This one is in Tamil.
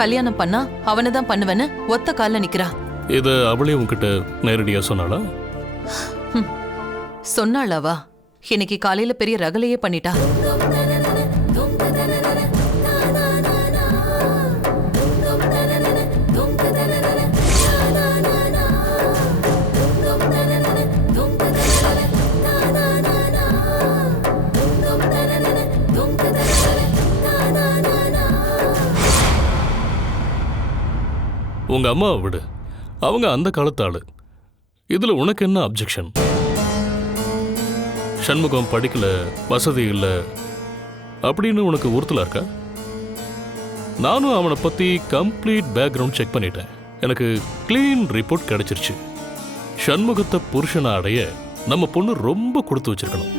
கல்யாணம் பண்ணா அவனை தான் பண்ணுவேன்னு ஒத்த கால்ல நிக்கிறா. இத அவளே உன்கிட்ட நேரடியா சொன்னாளா? சொன்னாளாவா? இன்னைக்கு காலையில பெரிய ரகலையே பண்ணிட்டா. உங்க அம்மாவை விடு, அவங்க அந்த காலத்து ஆளு. இதுல உனக்கு என்ன அப்ஜெக்ஷன்? சண்முகம் படிக்கல, வசதி இல்லை அப்படின்னு உனக்கு உறுத்தலா இருக்கா? நானும் அவனை பத்தி கம்ப்ளீட் பேக்ரவுண்ட் செக் பண்ணிட்டேன். எனக்கு கிளீன் ரிப்போர்ட் கிடைச்சிருச்சு. சண்முகத்தை புருஷனை அடைய நம்ம பொண்ணு ரொம்ப கொடுத்து வச்சிருக்கணும்.